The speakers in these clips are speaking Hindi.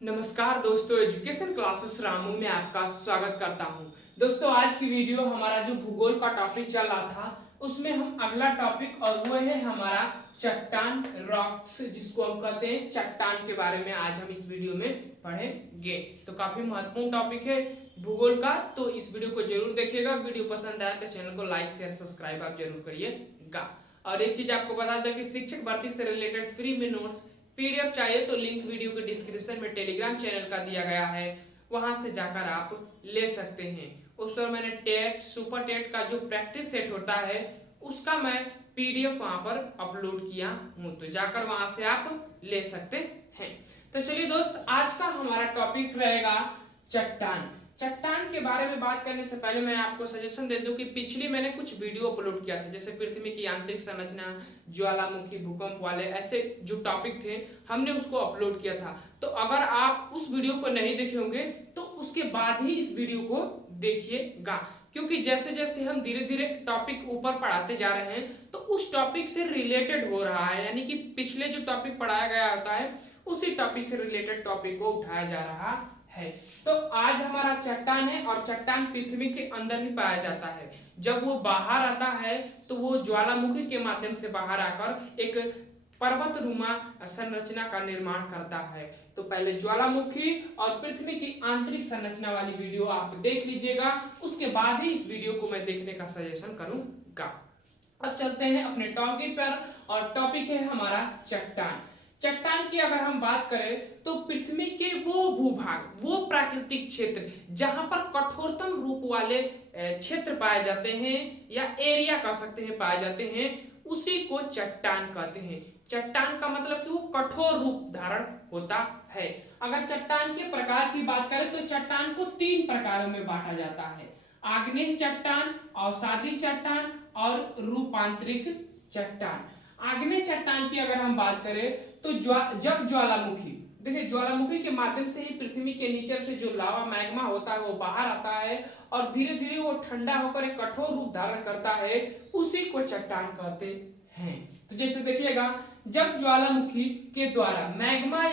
नमस्कार दोस्तों, एजुकेशन क्लासेस रामू में आपका स्वागत करता हूं। दोस्तों, आज की वीडियो हमारा जो भूगोल का टॉपिक चल रहा था उसमें हम अगला टॉपिक और वो है हमारा चट्टान, रॉक्स, जिसको हम कहते हैं चट्टान के बारे में आज हम इस वीडियो में पढ़ेंगे। तो काफी महत्वपूर्ण टॉपिक है भूगोल का, तो इस वीडियो को जरूर देखिएगा। वीडियो पसंद आया तो चैनल को लाइक शेयर सब्सक्राइब आप जरूर करिएगा। और एक चीज आपको बता दें कि शिक्षक भर्ती से रिलेटेड फ्री में नोट्स पीडीएफ चाहिए तो लिंक वीडियो के डिस्क्रिप्शन में टेलीग्राम चैनल का दिया गया है, वहां से जाकर आप ले सकते हैं। उस पर मैंने टेट सुपर टेट का जो प्रैक्टिस सेट होता है उसका मैं पीडीएफ वहां पर अपलोड किया हूं, तो जाकर वहां से आप ले सकते हैं। तो चलिए दोस्त, आज का हमारा टॉपिक रहेगा चट्टान। चट्टान के बारे में बात करने से पहले मैं आपको सजेशन दे दूं कि पिछली मैंने कुछ वीडियो अपलोड किया था, जैसे पृथ्वी की आंतरिक संरचना, ज्वालामुखी, भूकंप वाले ऐसे जो टॉपिक थे हमने उसको अपलोड किया था। तो अगर आप उस वीडियो को नहीं देखे होंगे तो उसके बाद ही इस वीडियो को देखिएगा, क्योंकि जैसे जैसे हम धीरे धीरे टॉपिक ऊपर पढ़ाते जा रहे हैं तो उस टॉपिक से रिलेटेड हो रहा है, यानी कि पिछले जो टॉपिक पढ़ाया गया होता है उसी टॉपिक से रिलेटेड टॉपिक को उठाया जा रहा है। तो आज हमारा चट्टान है और चट्टान पृथ्वी के अंदर ही पाया जाता है। जब वो बाहर आता है तो वो ज्वालामुखी के माध्यम से बाहर आकर एक पर्वतनुमा संरचना का निर्माण करता है। तो पहले ज्वालामुखी और पृथ्वी की आंतरिक संरचना वाली वीडियो आप देख लीजिएगा, उसके बाद ही इस वीडियो को मैं देखने का सजेशन करूंगा। अब चलते हैं अपने टॉपिक पर, और टॉपिक है हमारा चट्टान। चट्टान की अगर हम बात करें तो पृथ्वी के वो भूभाग, वो प्राकृतिक क्षेत्र जहां पर कठोरतम रूप वाले क्षेत्र पाए जाते हैं या एरिया कह सकते हैं पाए जाते हैं, उसी को चट्टान कहते हैं। चट्टान का मतलब कि वो कठोर रूप धारण होता है। अगर चट्टान के प्रकार की बात करें तो चट्टान को 3 प्रकारों में बांटा जाता है: आग्नेय चट्टान, अवसादी चट्टान और रूपांतरिक चट्टान। आग्नेय चट्टान की अगर हम बात करें तो जब ज्वालामुखी, देखिए ज्वालामुखी के माध्यम से ही पृथ्वी के नीचे से जो लावा मैग्मा होता है वो बाहर आता है और धीरे धीरे वो ठंडा होकर एक कठोर रूप धारण करता है, उसी को चट्टान कहते हैं। तो जैसे देखिएगा, जब ज्वालामुखी के द्वारा मैग्मा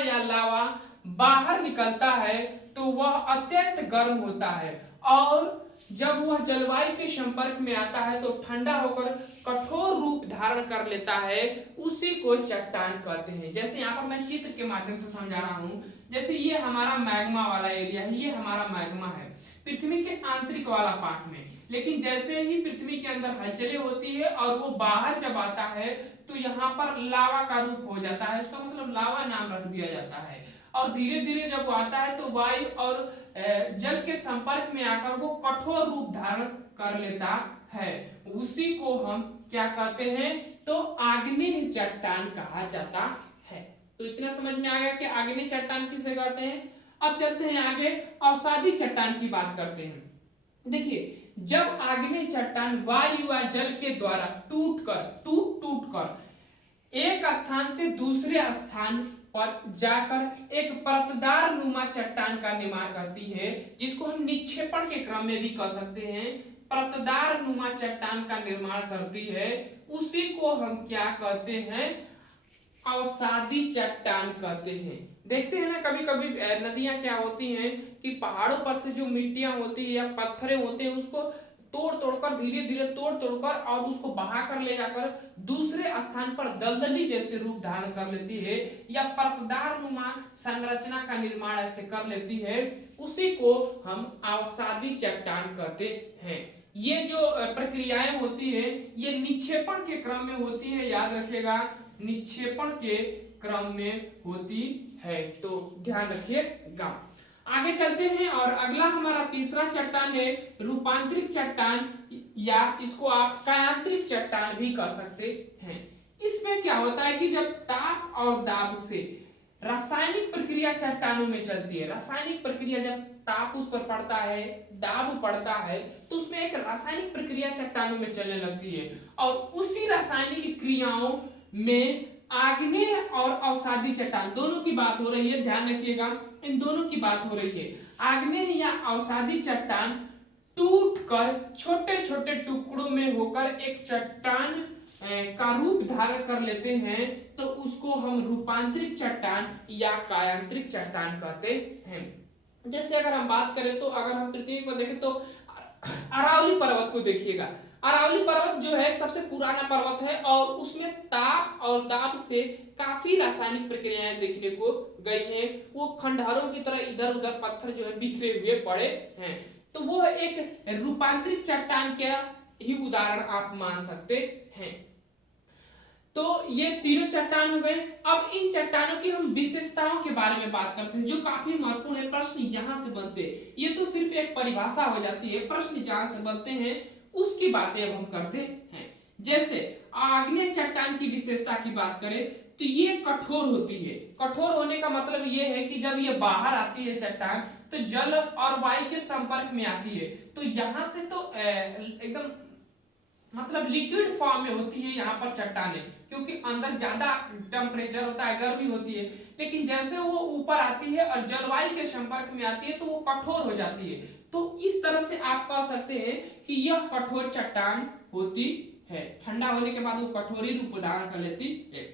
या लावा बाहर निकलता है तो वह अत्यंत गर्म होता है, और जब वह जलवायु के संपर्क में आता है तो ठंडा होकर कठोर रूप धारण कर लेता है, उसी को चट्टान कहते हैं। जैसे यहाँ पर मैं चित्र के माध्यम से समझा रहा हूँ, जैसे ये हमारा मैग्मा वाला एरिया है, ये हमारा मैग्मा है पृथ्वी के आंतरिक वाला पार्ट में। लेकिन जैसे ही पृथ्वी के अंदर हलचलें होती है और वो बाहर जब आता है तो यहाँ पर लावा का रूप हो जाता है, उसका मतलब लावा नाम रख दिया जाता है। और धीरे धीरे जब वो आता है तो वायु और जल के संपर्क में आकर वो कठोर रूप धारण कर लेता है, उसी को हम क्या कहते हैं, तो आग्नेय चट्टान कहा जाता है। तो इतना समझ में आ गया कि आग्नेय चट्टान किसे कहते हैं। अब चलते हैं आगे, अवसादी चट्टान की बात करते हैं। देखिए, जब आग्नेय चट्टान वायु या जल के द्वारा टूट कर एक स्थान से दूसरे स्थान पर जाकर एक परतदार नुमा चट्टान का निर्माण करती है, जिसको हम निक्षेपण के क्रम में भी कह सकते हैं, परतदार नुमा चट्टान का निर्माण करती है, उसी को हम क्या कहते हैं, अवसादी चट्टान कहते हैं। देखते हैं ना, कभी कभी नदियां क्या होती हैं कि पहाड़ों पर से जो मिट्टियां होती है या पत्थरें होते हैं उसको तोड़कर धीरे धीरे तोड़कर और उसको बहाकर ले जाकर दूसरे स्थान पर दलदली जैसे रूप धारण कर लेती है या परतदार नुमा संरचना का निर्माण ऐसे कर लेती है, उसी को हम अवसादी चट्टान कहते हैं। ये जो प्रक्रियाएं होती है ये निक्षेपण के क्रम में होती है, याद रखिएगा, निक्षेपण के क्रम में होती है, तो ध्यान रखिएगा। आगे चलते हैं और अगला हमारा तीसरा चट्टान है रूपांतरिक चट्टान, या इसको आप कायांतरिक चट्टान भी कह सकते हैं। इसमें क्या होता है कि जब ताप और दाब से रासायनिक प्रक्रिया चट्टानों में चलती है, रासायनिक प्रक्रिया जब ताप उस पर पड़ता है, दाब पड़ता है, तो उसमें एक रासायनिक प्रक्रिया चट्टानों में चलने लगती है, और उसी रासायनिक क्रियाओं में आग्नेय और अवसादी चट्टान दोनों की बात हो रही है, ध्यान रखिएगा, इन दोनों की बात हो रही है। आग्नेय या अवसादी चट्टान टूटकर छोटे छोटे टुकड़ों में होकर एक चट्टान का रूप धारण कर लेते हैं, तो उसको हम रूपांतरित चट्टान या कायांतरित चट्टान कहते हैं। जैसे अगर हम बात करें तो अगर हम पृथ्वी पर देखें तो अरावली पर्वत को देखिएगा। अरावली पर्वत जो है सबसे पुराना पर्वत है और उसमें ताप और दाब से काफी रासायनिक प्रक्रियाएं देखने को गई हैं। वो खंडहरों की तरह इधर उधर पत्थर जो है बिखरे हुए पड़े हैं। तो वो एक रूपांतरित चट्टान का ही उदाहरण आप मान सकते हैं। तो ये तीनों चट्टान हो गए। अब इन चट्टानों की हम विशेषताओं के बारे में बात करते हैं जो काफी महत्वपूर्ण है। प्रश्न यहां से बनते हैं, ये तो सिर्फ एक परिभाषा हो जाती है, प्रश्न जहां से बनते हैं उसकी बातें अब हम करते हैं। जैसे आग्नेय चट्टान की विशेषता की बात करें तो ये कठोर होती है। कठोर होने का मतलब ये है कि जब ये बाहर आती है चट्टान तो जल और वायु के संपर्क में आती है तो यहां से तो एकदम मतलब लिक्विड फॉर्म में होती है यहाँ पर चट्टानें, क्योंकि अंदर ज्यादा टेम्परेचर होता है, गर्मी होती है। लेकिन जैसे वो ऊपर आती है और जलवायु के संपर्क में आती है तो वो कठोर हो जाती है। तो इस तरह से आप कह सकते हैं कि यह कठोर चट्टान होती है। ठंडा होने के बाद वो कठोरी रूप धारण कर लेती है।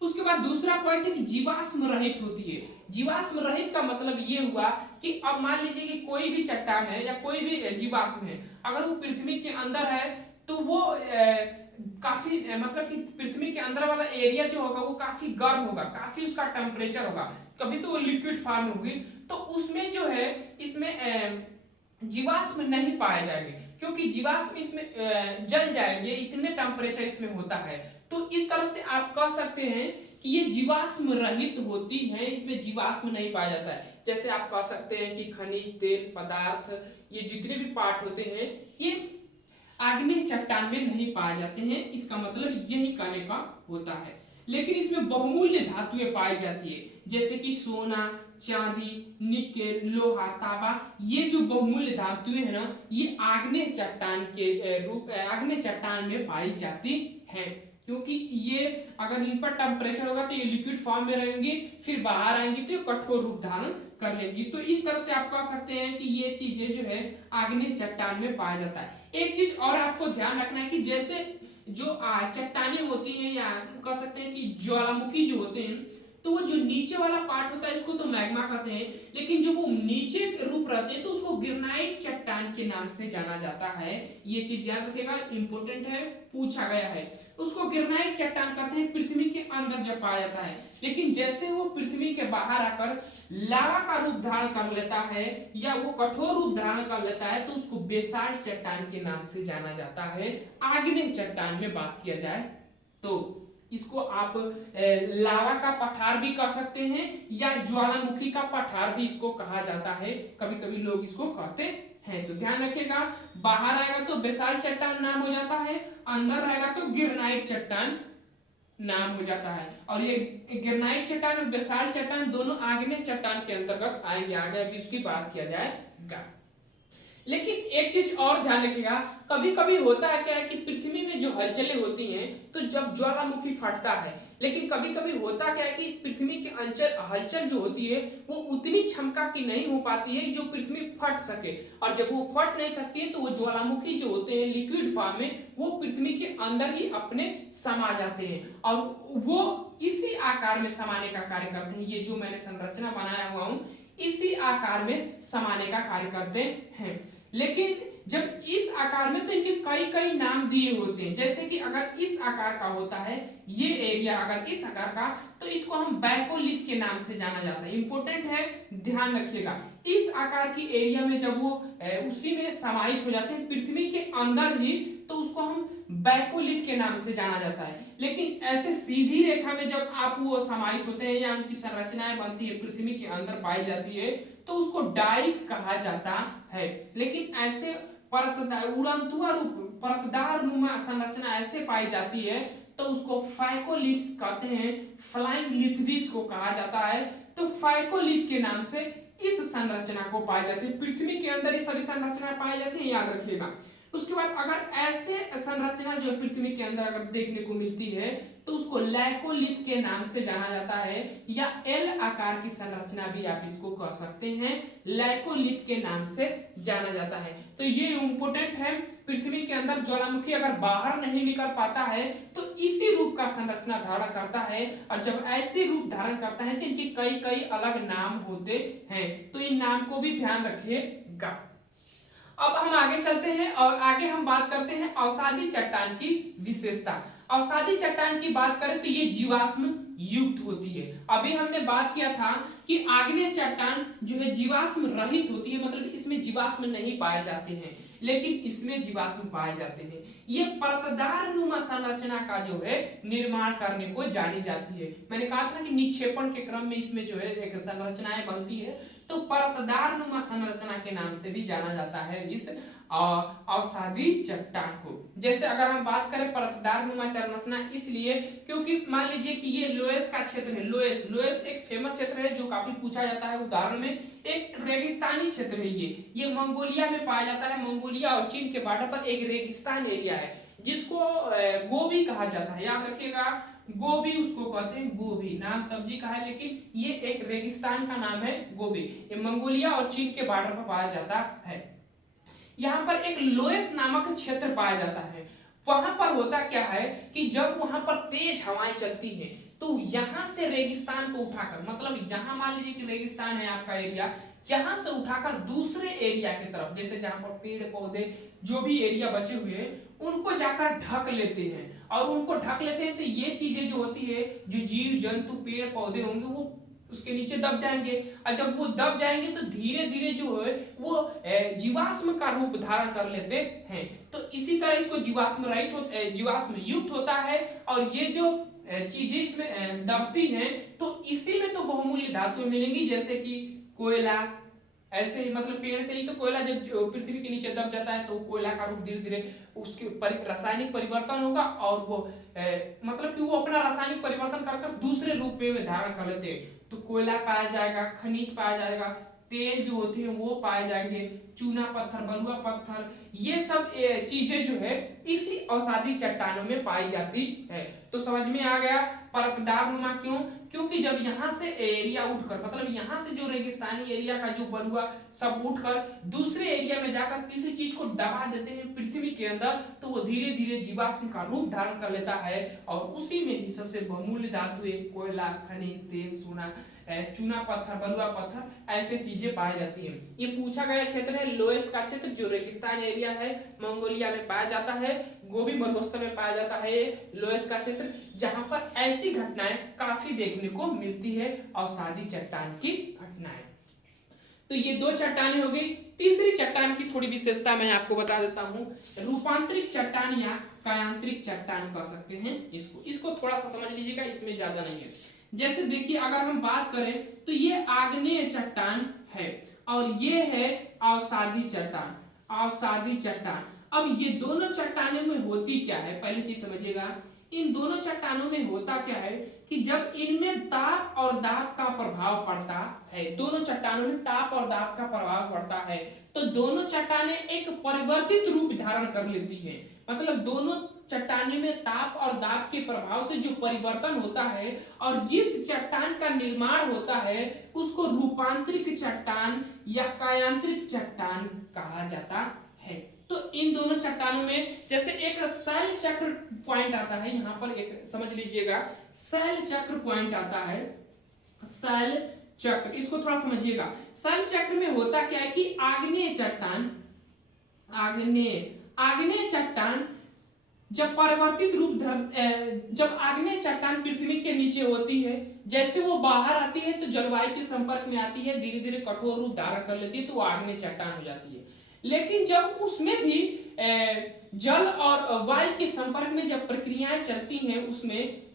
उसके बाद दूसरा पॉइंट है कि जीवाश्म रहित होती है। जीवाश्म रहित का मतलब ये हुआ कि अब मान लीजिए कि कोई भी चट्टान है या कोई भी जीवाश्म है, अगर वो पृथ्वी के अंदर है तो वो काफी मतलब कि पृथ्वी के अंदर वाला एरिया जो होगा वो काफी गर्म होगा, काफी उसका टेम्परेचर होगा, कभी तो वो लिक्विड फॉर्म होगी, तो उसमें जो है इसमें जीवाश्म नहीं पाए जाएंगे, क्योंकि जीवाश्म इसमें जल जाएंगे, इतने टेम्परेचर इसमें होता है। तो इस तरह से आप कह सकते हैं कि ये जीवाश्म रहित होती है, इसमें जीवाश्म नहीं पाया जाता है। जैसे आप कह सकते हैं कि खनिज, तेल पदार्थ, ये जितने भी पार्ट होते हैं ये आग्नेय चट्टान में नहीं पाए जाते हैं। इसका मतलब यही कहने का होता है। लेकिन इसमें बहुमूल्य धातुएं पाई जाती है, जैसे कि सोना, चांदी, निकेल, लोहा, तांबा। ये जो बहुमूल्य धातुएं है ना, ये आग्नेय चट्टान के रूप आग्नेय चट्टान में पाई जाती हैं, क्योंकि ये अगर इन पर टेम्परेचर होगा तो ये लिक्विड फॉर्म में रहेंगी, फिर बाहर आएंगी तो ये कठोर रूप धारण कर लेंगी। तो इस तरह से आप कह सकते हैं कि ये चीजें जो है आग्नेय चट्टान में पाया जाता है। एक चीज और आपको ध्यान रखना है कि जैसे जो चट्टानें होती हैं या कह सकते हैं कि ज्वालामुखी जो होते हैं, तो वो जो नीचे वाला पार्ट होता है इसको तो मैग्मा कहते हैं, लेकिन जो वो नीचे रूप रहते हैं तो उसको गिरनाइट चट्टान के नाम से जाना जाता है। ये चीज याद रखिएगा, इंपॉर्टेंट है, पूछा गया है। उसको गिरनाइट चट्टान कहते हैं पृथ्वी के अंदर जब पाया जाता है, लेकिन जैसे वो पृथ्वी के बाहर आकर लावा का रूप धारण कर लेता है या वो कठोर रूप धारण कर लेता है तो उसको बेसाल्ट चट्टान के नाम से जाना जाता है। आग्नेय चट्टान में बात किया जाए तो इसको आप लावा का पठार भी कह सकते हैं या ज्वालामुखी का पठार भी इसको कहा जाता है, कभी कभी लोग इसको कहते हैं। तो ध्यान रखिएगा, बाहर आएगा तो बेसाल्ट चट्टान नाम हो जाता है, अंदर रहेगा तो गिरनाइट चट्टान नाम हो जाता है। और ये गिरनाइट चट्टान और बेसाल्ट चट्टान दोनों आग्नेय चट्टान के अंतर्गत आएंगे, आगे अभी उसकी बात किया जाएगा। लेकिन एक चीज और ध्यान रखिएगा, कभी कभी होता है क्या है कि पृथ्वी में जो हलचलें होती हैं तो जब ज्वालामुखी फटता है, लेकिन कभी कभी होता क्या है कि पृथ्वी की हलचल जो होती है वो उतनी क्षमता की नहीं हो पाती है जो पृथ्वी फट सके, और जब वो फट नहीं सकती है तो वो ज्वालामुखी जो होते हैं लिक्विड फॉर्म में वो पृथ्वी के अंदर ही अपने समा जाते हैं और वो इसी आकार में समाने का कार्य करते हैं। ये जो मैंने संरचना बनाया हुआ हूं इसी आकार में समाने का कार्य करते हैं। लेकिन जब इस आकार में तो इनके कई कई नाम दिए होते हैं, जैसे कि अगर इस आकार का होता है ये एरिया, अगर इस आकार का, तो इसको हम बैकोलिथ के नाम से जाना जाता है। इंपॉर्टेंट है, ध्यान रखिएगा। इस आकार की एरिया में जब वो उसी में समाहित हो जाते हैं पृथ्वी के अंदर ही, तो उसको हम बैकोलिथ के नाम से जाना जाता है। लेकिन ऐसे सीधी रेखा में जब आप वो समाहित होते हैं या उनकी संरचनाएं बनती है पृथ्वी के अंदर पाई जाती है तो उसको डाइक कहा जाता है। लेकिन ऐसे उड़नतुआ रूप परतदार नुमा संरचना ऐसे पाई जाती है तो उसको फाइकोलिथ कहते हैं, फ्लाइंग लिथ भी इसको कहा जाता है। तो फाइकोलिथ के नाम से इस संरचना को पाई जाती है। पृथ्वी के अंदर ये सभी संरचनाएं पाई जाती है, याद रखिएगा। उसके बाद अगर ऐसे संरचना जो है पृथ्वी के अंदर अगर देखने को मिलती है तो उसको लैकोलिथ के नाम से जाना जाता है, या एल आकार की संरचना भी आप इसको कह सकते हैं, लैकोलिथ के नाम से जाना जाता है। तो ये इंपोर्टेंट है, पृथ्वी के अंदर ज्वालामुखी अगर बाहर नहीं निकल पाता है तो इसी रूप का संरचना धारण करता है, और जब ऐसे रूप धारण करता है तो इनके कई कई अलग नाम होते हैं, तो इन नाम को भी ध्यान रखिएगा। अब हम आगे चलते हैं और आगे हम बात करते हैं अवसादी चट्टान की विशेषता। अवसादी चट्टान की बात करें तो ये जीवाश्म युक्त होती है। अभी हमने बात किया था कि आग्नेय चट्टान जो है जीवाश्म रहित होती है, मतलब इसमें जीवाश्म नहीं पाए जाते हैं, लेकिन इसमें जीवाश्म पाए जाते हैं। ये परतदार नुमा संरचना का जो है निर्माण करने को जानी जाती है। मैंने कहा था कि निक्षेपण के क्रम में इसमें जो है एक संरचनाएं बनती है, तो परतदार नुमा संरचना के नाम से भी जाना जाता है इस अवसादी चट्टान को। जैसे अगर हम बात करें परतदार नुमा संरचना, इसलिए क्योंकि मान लीजिए कि ये लोएस का क्षेत्र है, लोएस एक फेमस क्षेत्र है जो काफी पूछा जाता है उदाहरण में, एक रेगिस्तानी क्षेत्र है। ये मंगोलिया में पाया जाता है, मंगोलिया और चीन के बॉर्डर पर एक रेगिस्तान एरिया है जिसको गोबी कहा जाता है, याद रखिएगा, गोबी उसको कहते हैं, गोबी नाम सब्जी का है लेकिन ये एक रेगिस्तान का नाम है गोबी। ये मंगोलिया और चीन के बॉर्डर पर पाया जाता है। यहाँ पर एक लोएस नामक क्षेत्र पाया जाता है। वहां पर होता क्या है कि जब वहां पर तेज हवाएं चलती हैं तो यहाँ से रेगिस्तान को उठाकर, मतलब यहाँ मान लीजिए कि रेगिस्तान है आपका एरिया, जहां से उठाकर दूसरे एरिया की तरफ, जैसे जहां पर पेड़ पौधे जो भी एरिया बचे हुए हैं उनको जाकर ढक लेते हैं, और उनको ढक लेते हैं तो ये चीजें जो होती है, जो जीव जंतु पेड़ पौधे होंगे वो उसके नीचे दब जाएंगे, और जब वो दब जाएंगे तो धीरे धीरे जो है वो जीवाश्म का रूप धारण कर लेते हैं। तो इसी तरह इसको जीवाश्म रहित जीवाश्म युक्त होता है, और ये जो चीजें इसमें दबती हैं तो इसी में तो बहुमूल्य धातुएं मिलेंगी, जैसे कि कोयला, ऐसे ही मतलब पेड़ से ही तो कोयला जब पृथ्वी के नीचे दब जाता है तो कोयला का रूप धीरे धीरे उसके रासायनिक परिवर्तन होगा, और वो मतलब कि वो अपना रासायनिक परिवर्तन कर दूसरे रूप में धारण कर लेते हैं। तो कोयला पाया जाएगा, खनिज पाया जाएगा, तेल जो होते हैं वो पाए जाएंगे, चूना पत्थर, बलुआ पत्थर, ये सब चीजें जो है इसी अवसादी चट्टानों में पाई जाती है। तो समझ में आ गया परतदार नुमा क्यों? क्योंकि जब यहाँ से एरिया उठकर, मतलब यहाँ से जो रेगिस्तानी एरिया का जो बलुआ सब उठकर दूसरे एरिया में जाकर किसी चीज को दबा देते हैं पृथ्वी के अंदर, तो वो धीरे धीरे जीवाश्म का रूप धारण कर लेता है, और उसी में ही सबसे बहुमूल्य धातु कोयला, खनिज, तेल, सोना, चूना पत्थर, बलुआ पत्थर, ऐसे चीजें पाई जाती हैं। ये पूछा गया क्षेत्र है लोएस का क्षेत्र, जो रेगिस्तान एरिया है, मंगोलिया में पाया जाता है, गोबी मरुस्थल में पाया जाता है लोएस का क्षेत्र, जहां पर ऐसी घटनाएं काफी देखने को मिलती है, अवसादी चट्टान की घटनाएं। तो ये दो चट्टानें हो गई। तीसरी चट्टान की थोड़ी विशेषता मैं आपको बता देता हूँ, रूपांतरिक चट्टान या कायांतरिक चट्टान कह सकते हैं इसको थोड़ा सा समझ लीजिएगा, इसमें ज्यादा नहीं है। जैसे देखिए अगर हम बात करें तो ये आग्नेय चट्टान है और ये है अवसादी चट्टान, अवसादी चट्टान। अब ये दोनों चट्टानों में होती क्या है, पहली चीज समझिएगा, इन दोनों चट्टानों में होता क्या है कि जब इनमें ताप और दाब का प्रभाव पड़ता है, दोनों चट्टानों में ताप और दाब का प्रभाव पड़ता है, तो दोनों चट्टानें एक परिवर्तित रूप धारण कर लेती हैं। मतलब दोनों चट्टाने में ताप और दाब के प्रभाव से जो परिवर्तन होता है और जिस चट्टान का निर्माण होता है उसको रूपांतरिक चट्टान या कायांतरिक चट्टान कहा जाता है। तो इन दोनों चट्टानों में जैसे एक शैल चक्र पॉइंट आता है, यहाँ पर एक समझ लीजिएगा शैल चक्र पॉइंट आता है, शैल चक्र, इसको थोड़ा समझिएगा। शैल चक्र में होता क्या है कि आग्नेय चट्टान, आग्नेय चट्टान जब परिवर्तित रूप जब आग्नेय चट्टान पृथ्वी के नीचे होती है, जैसे वो बाहर आती है तो जलवायु के संपर्क में आती है, धीरे धीरे कठोर रूप धारण कर लेती है, तो वो आग्नेय चट्टान हो जाती है। लेकिन जब उसमें भी जल और वायु के संपर्क में जब प्रक्रियाएं चलती हैं उसमें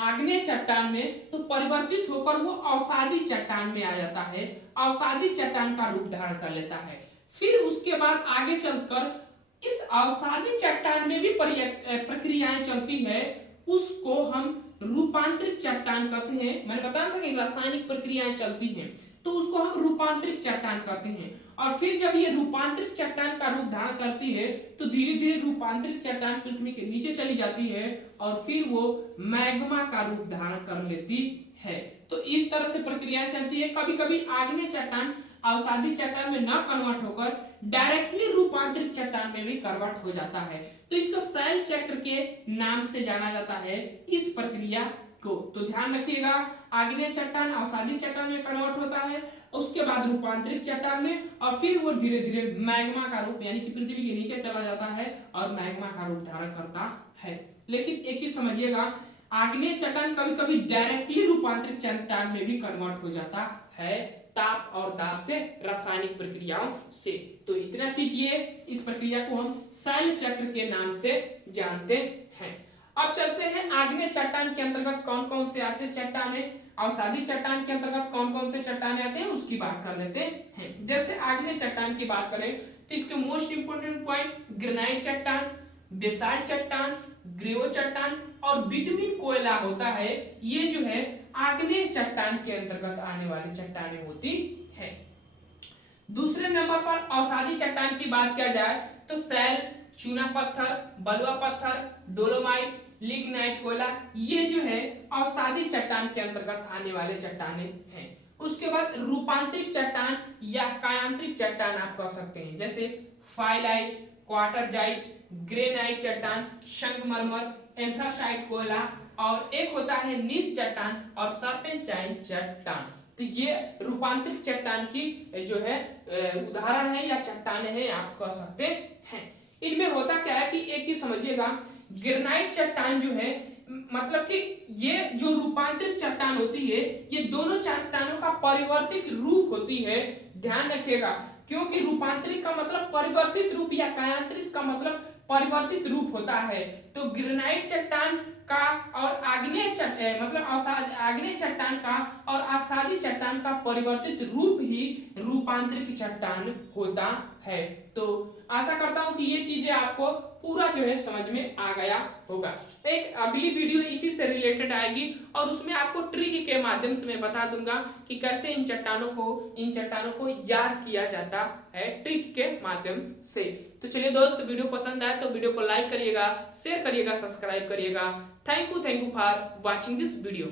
आग्नेय चट्टान में, तो परिवर्तित होकर वो अवसादी चट्टान में आ जाता है, अवसादी चट्टान का रूप धारण कर लेता है। फिर उसके बाद आगे चलकर इस अवसादी चट्टान में भी प्रक्रियाएं चलती है, उसको हम रूपांतरिक चट्टान कहते हैं। मैंने बताया था कि रासायनिक प्रक्रियाएं चलती हैं, तो उसको हम रूपांतरित चट्टान कहते हैं। और फिर जब ये रूपांतरित चट्टान का रूप धारण करती है तो धीरे धीरे रूपांतरित चट्टान पृथ्वी के नीचे चली जाती है और फिर वो मैग्मा का रूप धारण कर लेती है। तो इस तरह से प्रक्रिया चलती है। कभी कभी आग्नेय चट्टान अवसादी चट्टान में न कन्वर्ट होकर डायरेक्टली रूपांतरित चट्टान में भी कन्वर्ट हो जाता है। तो इसको शैल चक्र के नाम से जाना जाता है इस प्रक्रिया को। तो ध्यान रखिएगा, आग्नेय चट्टान अवसादी चट्टान में कन्वर्ट होता है, उसके बाद रूपांतरित चट्टान में, और फिर वो धीरे धीरे मैग्मा का रूप यानी कि पृथ्वी के नीचे चला जाता है और मैग्मा का रूप धारण करता है। लेकिन एक चीज समझिएगा, आग्नेय चट्टान कभी कभी डायरेक्टली रूपांतरित चट्टान में भी कन्वर्ट हो जाता है ताप और दाब से, रासायनिक प्रक्रियाओं से। तो इतना चीज ये, इस प्रक्रिया को हम शैल चक्र के नाम से जानते हैं। अब चलते हैं आग्नेय चट्टान के अंतर्गत कौन कौन से आते हैं चट्टाने, अवसादी चट्टान के अंतर्गत कौन कौन से चट्टाने आते हैं उसकी बात कर लेते हैं। जैसे आग्नेय चट्टान की बात करें तो इसके मोस्ट इंपोर्टेंट पॉइंट ग्रेनाइट चट्टान, बेसाल्ट चट्टान, ग्रेवो चट्टान और बिटुमिन कोयला होता है। ये जो है आग्नेय चट्टान के अंतर्गत आने वाली चट्टानें होती है। दूसरे नंबर पर अवसादी चट्टान की बात किया जाए तो सैल, चूना पत्थर, बलुआ पत्थर, डोलोमाइट, लिग्नाइट कोयला, ये जो है अवसादी चट्टान के अंतर्गत आने वाले चट्टाने हैं। उसके बाद रूपांतरित चट्टान या कायांतरिक चट्टान आप कह सकते हैं, जैसे फाइलाइट, क्वार्टरजाइट, ग्रेनाइट चट्टान, संगमरमर, एंथ्रासाइट कोयला, और एक होता है नीस चट्टान और सर्पेंटाइन चट्टान। तो ये रूपांतरित चट्टान की जो है उदाहरण है या चट्टान है आप कह सकते हैं। इनमें होता क्या है कि एक चीज समझिएगा, ग्रेनाइट चट्टान जो है मतलब कि ये जो रूपांतरित चट्टान होती है ये दोनों चट्टानों का परिवर्तित रूप होती है। ध्यान रखिएगा, क्योंकि रूपांतरित का मतलब परिवर्तित रूप या कायांतरित का मतलब परिवर्तित रूप होता है। तो ग्रेनाइट चट्टान का और आग्नेय चट्टान का और अवसादी चट्टान का परिवर्तित रूप ही रूपांतरित चट्टान होता है। तो आशा करता हूं कि ये चीजें आपको पूरा जो है समझ में आ गया होगा। एक अगली वीडियो इसी से रिलेटेड आएगी और उसमें आपको ट्रिक के माध्यम से मैं बता दूंगा कि कैसे इन चट्टानों को याद किया जाता है ट्रिक के माध्यम से। तो चलिए दोस्त, वीडियो पसंद आए तो वीडियो को लाइक करिएगा, शेयर करिएगा, सब्सक्राइब करिएगा। Thank you for watching this video.